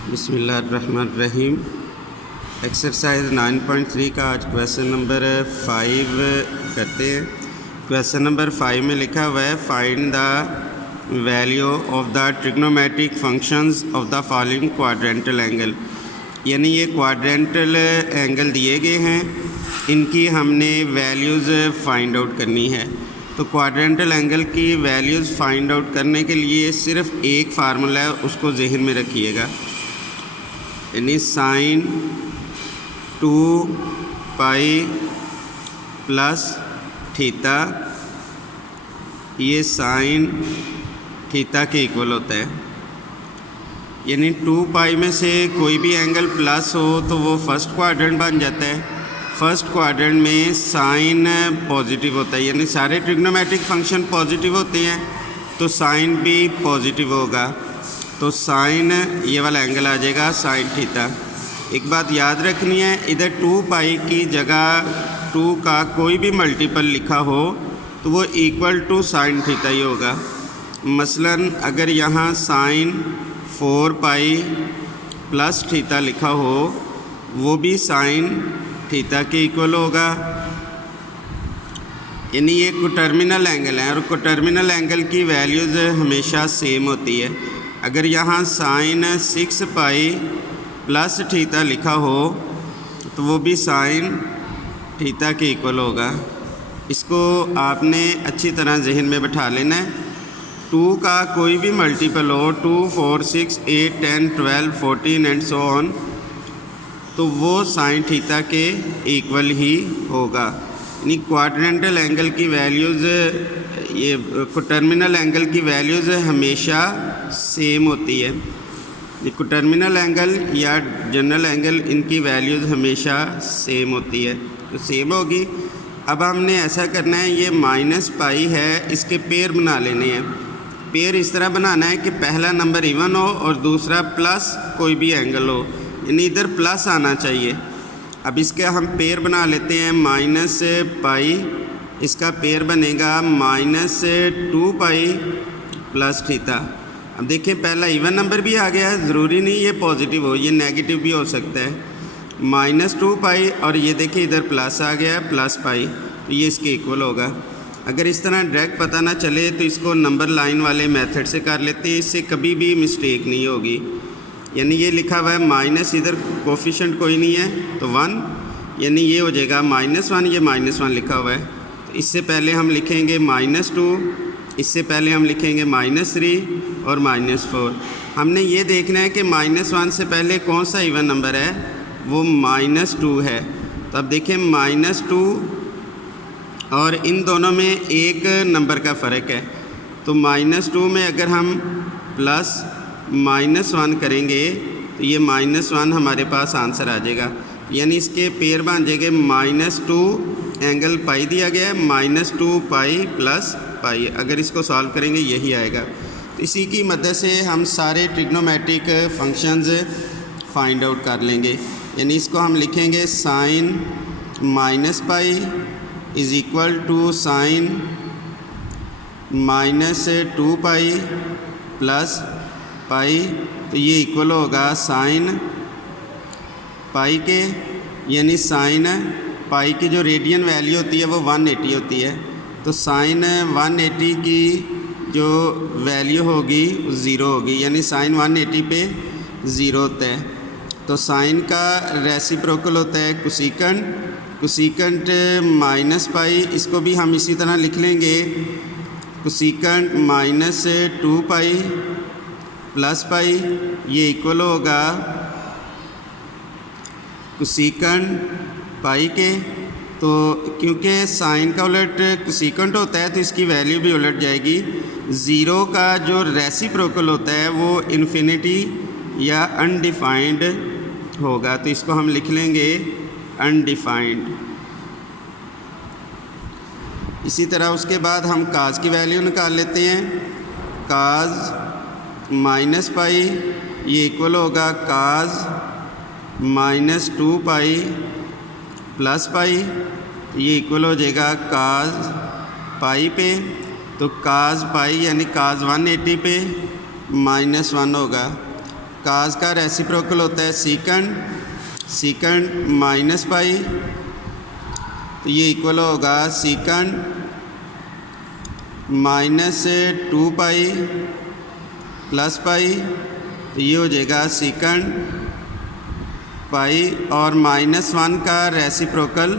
बिस्मिल्लाहिर्रहमानिर्रहीम। एक्सरसाइज 9.3 का आज क्वेश्चन नंबर 5 करते हैं। क्वेश्चन नंबर 5 में लिखा हुआ है find the value of the trigonometric functions of the following quadrantal angle. यानी ये क्वाड्रेंटल एंगल दिए गए हैं, इनकी हमने वैल्यूज़ फाइंड आउट करनी है। तो क्वाड्रेंटल एंगल की वैल्यूज़ फाइंड आउट करने के लिए सिर्फ एक फार्मूला है, उसको जहन में रखिएगा। यानी साइन 2 प्लस थीटा, ये साइन थीटा के इक्वल होता है। यानी 2 में से कोई भी एंगल प्लस हो तो वो फर्स्ट क्वाड्रेंट बन जाता है। फर्स्ट क्वाड्रेंट में साइन पॉजिटिव होता है, यानी सारे ट्रिग्नोमेट्रिक फंक्शन पॉजिटिव होते हैं तो साइन भी पॉजिटिव होगा। तो साइन ये वाला एंगल आ जाएगा साइन थीटा। एक बात याद रखनी है, इधर 2 की जगह 2 का कोई भी मल्टीपल लिखा हो तो वो इक्वल टू साइन थीटा ही होगा। मसलन अगर यहाँ साइन 4 प्लस थीटा लिखा हो वो भी साइन थीटा के इक्वल होगा। यानी ये कोटर्मिनल एंगल है और कोटर्मिनल एंगल की वैल्यूज़ हमेशा सेम होती है। अगर यहाँ साइन 6 प्लस थीटा लिखा हो तो वो भी साइन थीटा के इक्वल होगा। इसको आपने अच्छी तरह जहन में बैठा लेना है। 2 का कोई भी मल्टीपल हो, 2, 4, 6, 8, 10, 12, 14 एंड सो ऑन, तो वो साइन थीटा के इक्वल ही होगा। यानी क्वाड्रेंटल एंगल की वैल्यूज़, ये कोटर्मिनल एंगल की वैल्यूज़ हमेशा सेम होती है। ये कोटर्मिनल एंगल या जनरल एंगल, इनकी वैल्यूज़ हमेशा सेम होती है, तो सेम होगी। अब हमने ऐसा करना है, ये -π है, इसके पेयर बना लेने हैं। पेयर इस तरह बनाना है कि पहला नंबर इवन हो और दूसरा प्लस कोई भी एंगल हो, यानी इधर प्लस आना चाहिए। अब इसके हम पेयर बना लेते हैं। -π इसका पेयर बनेगा -2 प्लस थीटा। अब देखिए पहला इवन नंबर भी आ गया है, ज़रूरी नहीं ये पॉजिटिव हो, ये नेगेटिव भी हो सकता है। -2 और ये देखिए इधर प्लस आ गया है +π, तो ये इसके इक्वल होगा। अगर इस तरह डायरेक्ट पता ना चले तो इसको नंबर लाइन वाले मेथड से कर लेते हैं, इससे कभी भी मिस्टेक नहीं होगी। यानी ये लिखा हुआ है माइनस, इधर कोफिशिएंट कोई नहीं है तो 1, यानी ये हो जाएगा -1, ये -1 लिखा हुआ है। तो इससे पहले हम लिखेंगे -2, इससे पहले हम लिखेंगे -3 और -4। हमने ये देखना है कि -1 से पहले कौन सा इवन नंबर है, वो -2 है। तो अब देखें -2 और इन दोनों में एक नंबर का फ़र्क है, तो -2 में अगर हम प्लस -1 करेंगे तो ये -1 हमारे पास आंसर आ जाएगा। यानी इसके पेयर बन जाएंगे -2 एंगल पाई दिया गया है, -2 प्लस पाई। अगर इसको सॉल्व करेंगे यही आएगा। तो इसी की मदद से हम सारे ट्रिग्नोमेट्रिक फंक्शंस फाइंड आउट कर लेंगे। यानी इसको हम लिखेंगे sine -π is equal to sine -2 plus pi, तो ये इक्वल होगा साइन पाई के। यानी साइन पाई की जो रेडियन वैल्यू होती है वो 180 होती है, तो साइन 180 की जो वैल्यू होगी 0 होगी, यानी साइन 180 पे 0 होता है। तो साइन का रेसिप्रोकल होता है कोसिकेंट, कोसिकेंट -π, इसको भी हम इसी तरह लिख लेंगे, कोसिकेंट -2 प्लस π, ये इक्वल होगा कोसिकेंट पाई के। तो क्योंकि साइन का उलट कोसिकेंट होता है तो इसकी वैल्यू भी उलट जाएगी। 0 का जो रेसिप्रोकल होता है वो इन्फिनिटी या अनडिफाइंड होगा, तो इसको हम लिख लेंगे अनडिफाइंड। इसी तरह उसके बाद हम काज की वैल्यू निकाल लेते हैं। काज -π ये इक्वल होगा काज -2 प्लस π, ये इक्वल हो जाएगा काज पाई पे। तो काज पाई यानी काज 180 पे -1 होगा। काज का रेसिप्रोकल होता है सीकंड माइनस पाई, तो ये इक्वल होगा secant minus 2 pi plus pi, तो ये हो जाएगा सीकंड पाई, और -1 का रेसिप्रोकल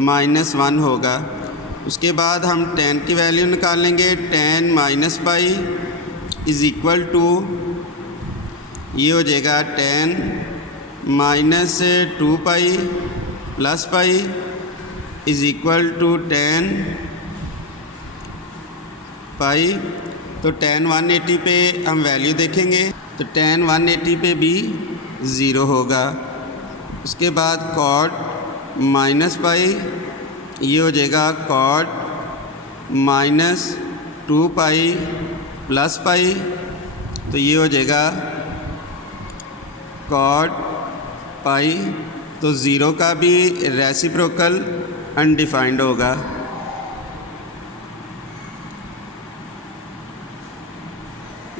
-1 होगा। उसके बाद हम tan की वैल्यू निकालेंगे। tan minus pi is equal to, ये हो जाएगा tan minus 2 pi plus pi is equal to tan pi. तो tan 180 पे हम वैल्यू देखेंगे, तो tan 180 पे भी 0 होगा। उसके बाद cot माइनस पाई, ये हो जाएगा cot minus 2 pi plus pi, तो ये हो जाएगा cot पाई। तो 0 का भी रेसिप्रोकल अनडिफाइंड होगा।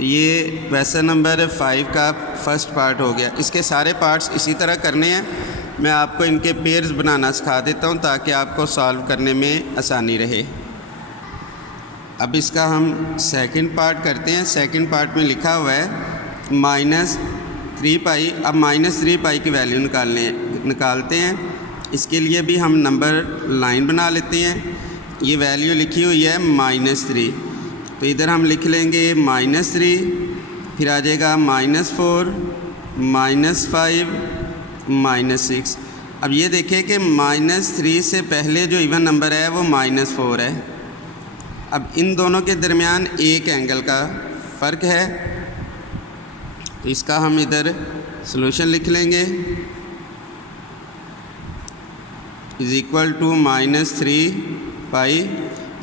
ये क्वेश्चन नंबर 5 का फर्स्ट पार्ट हो गया। इसके सारे पार्ट्स इसी तरह करने हैं। मैं आपको इनके पेयर्स बनाना सिखा देता हूं ताकि आपको सॉल्व करने में आसानी रहे। अब इसका हम सेकंड पार्ट करते हैं। सेकंड पार्ट में लिखा हुआ है -3 पाई। अब -3 पाई की वैल्यू निकालते हैं। इसके लिए भी हम नंबर लाइन बना लेते हैं। ये वैल्यू लिखी हुई है -3, तो इधर हम लिख लेंगे -3, फिर आ जाएगा -4 -5 -6। अब ये देखें कि -3 से पहले जो इवन नंबर है वो -4 है। अब इन दोनों के दरमियान एक एंगल का फ़र्क है, तो इसका हम इधर सॉल्यूशन लिख लेंगे इज़ इक्वल टू -3 पाई।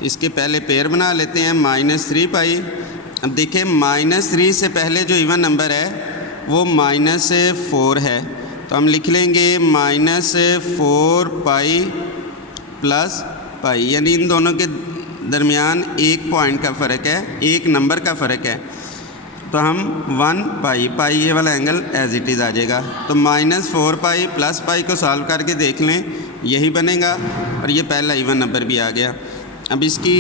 इसके पहले पेयर बना लेते हैं -3 पाई। अब देखें -3 से पहले जो इवन नंबर है वो -4 है, तो हम लिख लेंगे -4 पाई प्लस पाई, यानी इन दोनों के दरमियान एक पॉइंट का फ़र्क है, एक नंबर का फ़र्क है। तो हम 1 पाई ये वाला एंगल एज इट इज़ आ जाएगा। तो -4 पाई प्लस पाई को सॉल्व करके देख लें, यही बनेगा, और ये पहला इवन नंबर भी आ गया। अब इसकी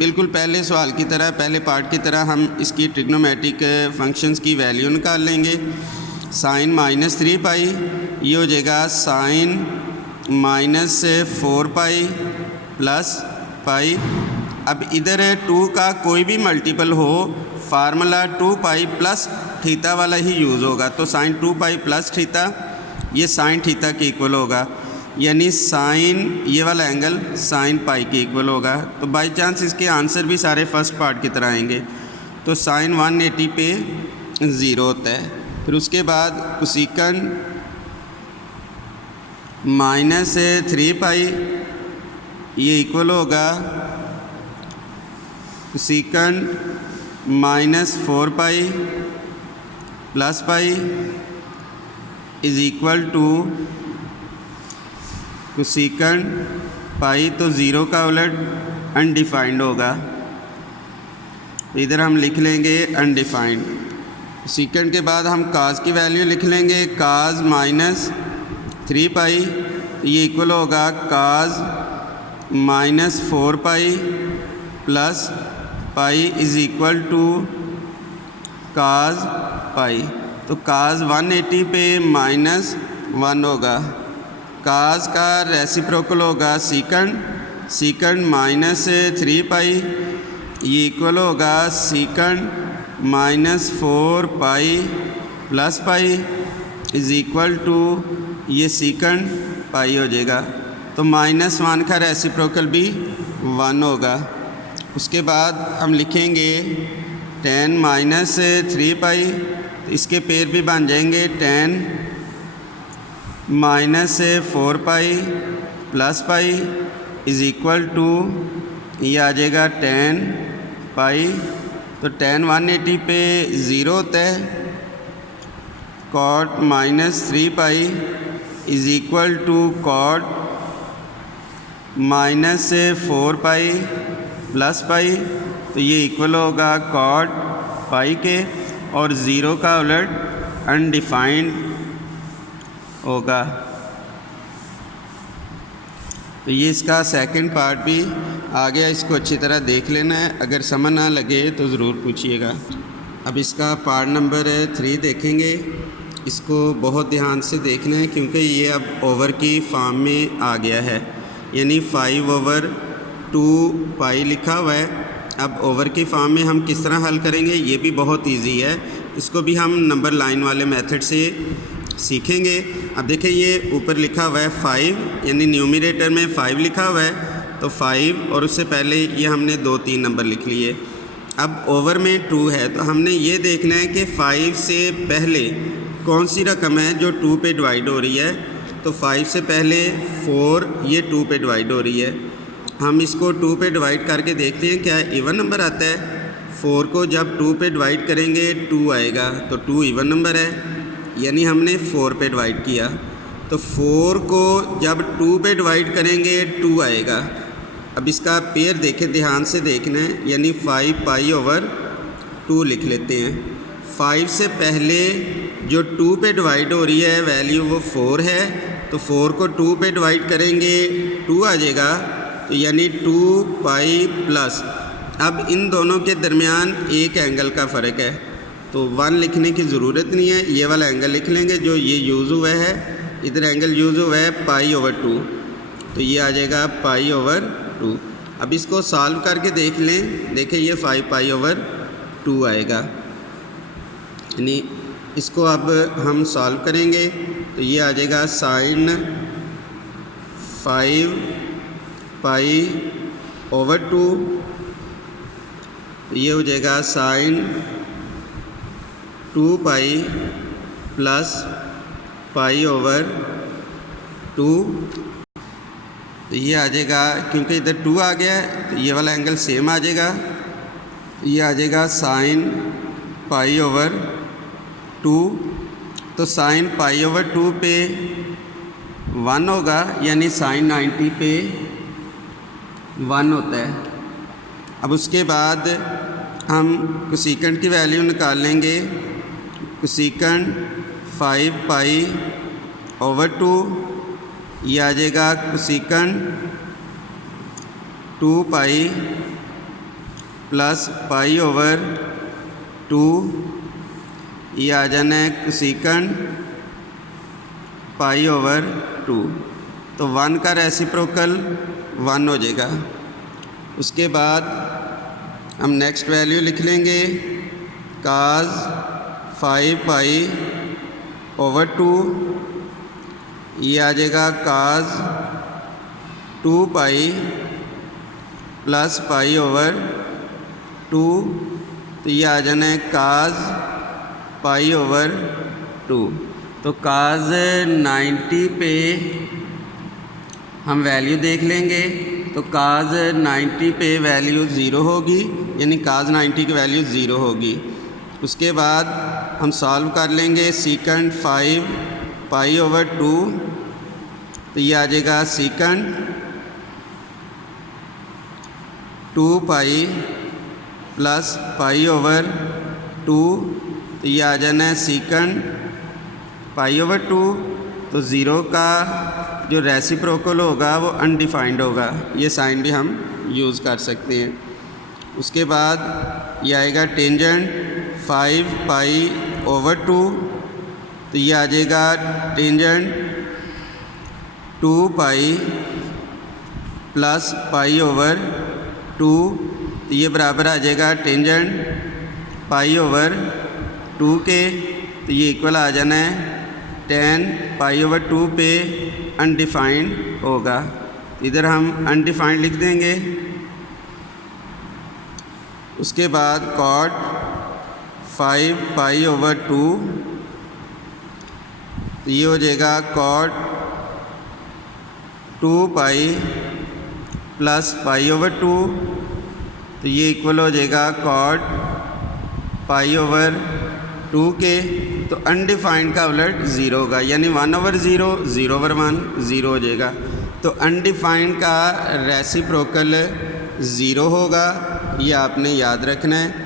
बिल्कुल पहले सवाल की तरह, पहले पार्ट की तरह हम इसकी ट्रिग्नोमेट्रिक फंक्शंस की वैल्यू निकाल लेंगे। साइन -3 पाई, ये हो जाएगा साइन -4 पाई प्लस पाई। अब इधर 2 का कोई भी मल्टीपल हो, फार्मूला 2 पाई प्लस थीटा वाला ही यूज़ होगा। तो साइन 2 पाई प्लस थीटा, ये साइन थीटा के इक्वल होगा, यानी साइन ये वाला एंगल साइन पाई के इक्वल होगा। तो बाय चांस इसके आंसर भी सारे फर्स्ट पार्ट की तरह आएंगे। तो साइन 180 पे 0 होता है। फिर उसके बाद कोसेकंड -3 पाई, ये इक्वल होगा cosecant -4 pi plus pi is equal to cosecant pi. तो 0 का उलट अनडिफाइंड होगा, तो इधर हम लिख लेंगे अनडिफाइंड। कोसेकंड के बाद हम काज की वैल्यू लिख लेंगे, काज -3 पाई, ये इक्वल होगा cos -4 pi plus pi is equal to cos pi. तो काज 180 पे -1 होगा। काज का रेसिप्रोकल होगा सीकंड -3 पाई, ये इक्वल होगा secant -4 pi plus pi is equal to, ये सीकंड पाई हो जाएगा। तो -1 का रेसिप्रोकल भी 1 होगा। उसके बाद हम लिखेंगे tan -3 पाई, तो इसके पेयर भी बन जाएंगे tan -4 pi plus pi is equal to, ये आ जाएगा tan पाई। तो tan 180 पे 0 होता है। cot -3 pi is equal to cot -4 pi plus pi, तो ये इक्वल होगा cot पाई के, और 0 का उलट अनडिफाइंड होगा। तो ये इसका सेकंड पार्ट भी आ गया, इसको अच्छी तरह देख लेना है, अगर समझ ना लगे तो ज़रूर पूछिएगा। अब इसका पार्ट नंबर 3 देखेंगे, इसको बहुत ध्यान से देखना है क्योंकि ये अब ओवर की फॉर्म में आ गया है, यानी 5/2 लिखा हुआ है। अब ओवर की फॉर्म में हम किस तरह हल करेंगे ये भी बहुत इजी है, इसको भी हम नंबर लाइन वाले मेथड से सीखेंगे। अब देखिए ये ऊपर लिखा हुआ है 5, यानी न्यूमरेटर में 5 लिखा हुआ है, तो 5 और उससे पहले ये हमने 2-3 नंबर लिख लिए। अब ओवर में 2 है, तो हमने ये देखना है कि 5 से पहले कौन सी रकम है जो 2 पे डिवाइड हो रही है। तो 5 से पहले 4, ये 2 पे डिवाइड हो रही है। हम इसको 2 पे डिवाइड करके देखते हैं क्या इवन नंबर आता है। 4 को जब 2 पे डिवाइड करेंगे 2 आएगा, तो 2 इवन नंबर है, यानी हमने 4 पे डिवाइड किया। तो 4 को जब 2 पे डिवाइड करेंगे 2 आएगा। अब इसका पेयर देखें, ध्यान से देखना है, यानी 5π/2 लिख लेते हैं। 5 से पहले जो 2 पे डिवाइड हो रही है वैल्यू वो 4 है, तो 4 को 2 पे डिवाइड करेंगे 2 आ जाएगा, तो यानी 2π+। अब इन दोनों के दरमियान एक एंगल का फ़र्क है, तो 1 लिखने की ज़रूरत नहीं है, ये वाला एंगल लिख लेंगे जो ये यूज़ हुआ है। इधर एंगल यूज़ हुआ है π/2, तो ये आ जाएगा π/2। अब इसको सॉल्व करके देख लें, देखिए ये 5π/2 आएगा, यानी इसको अब हम सॉल्व करेंगे तो ये आ जाएगा sin 5π/2, ये हो जाएगा sin 2π + π/2। तो ये आ जाएगा, क्योंकि इधर 2 आ गया है तो ये वाला एंगल सेम आ जाएगा, ये आ जाएगा sin π/2। तो sin π/2 पे 1 होगा, यानी sin 90 पे 1 होता है। अब उसके बाद हम कोसेकेंट की वैल्यू निकाल लेंगे। कोसेकेंट 5π/2, ये आ जाएगा कोसेकेंट 2π + π/2, ये आ जाना है कोसेकेंट π/2। तो 1 का रेसिप्रोकल 1 हो जाएगा। उसके बाद हम नेक्स्ट वैल्यू लिख लेंगे cos 5π/2, ये आ जाएगा cos 2π + π/2, तो ये आ जाना है cos π/2। तो cos 90 पे हम वैल्यू देख लेंगे, तो cos 90 पे वैल्यू 0 होगी, यानी cos 90 की वैल्यू 0 होगी। उसके बाद हम सॉल्व कर लेंगे सेकंड 5π/2, तो ये आ जाएगा सेकंड 2π + π/2, तो ये आ जाना है सेकंड π/2। तो 0 का जो रेसिप्रोकल होगा वो अनडिफाइंड होगा, ये साइन भी हम यूज़ कर सकते हैं। उसके बाद ये आएगा टेंजेंट 5π/2, तो ये आ जाएगा टेंजेंट 2π + π/2, तो ये बराबर आ जाएगा टेंजेंट π/2 के, तो ये इक्वल आ जाना है tan π/2 पे अनडिफाइंड होगा। इधर हम अनडिफाइंड लिख देंगे। उसके बाद cot 5π/2, ये हो जाएगा cot 2π + π/2, तो ये इक्वल हो जाएगा cot π/2 के। तो अनडिफाइंड का उलट 0 होगा, यानी 1/0, 0/1, 0 हो जाएगा। तो अनडिफाइंड का रेसिप्रोकल 0 होगा, ये आपने याद रखना है।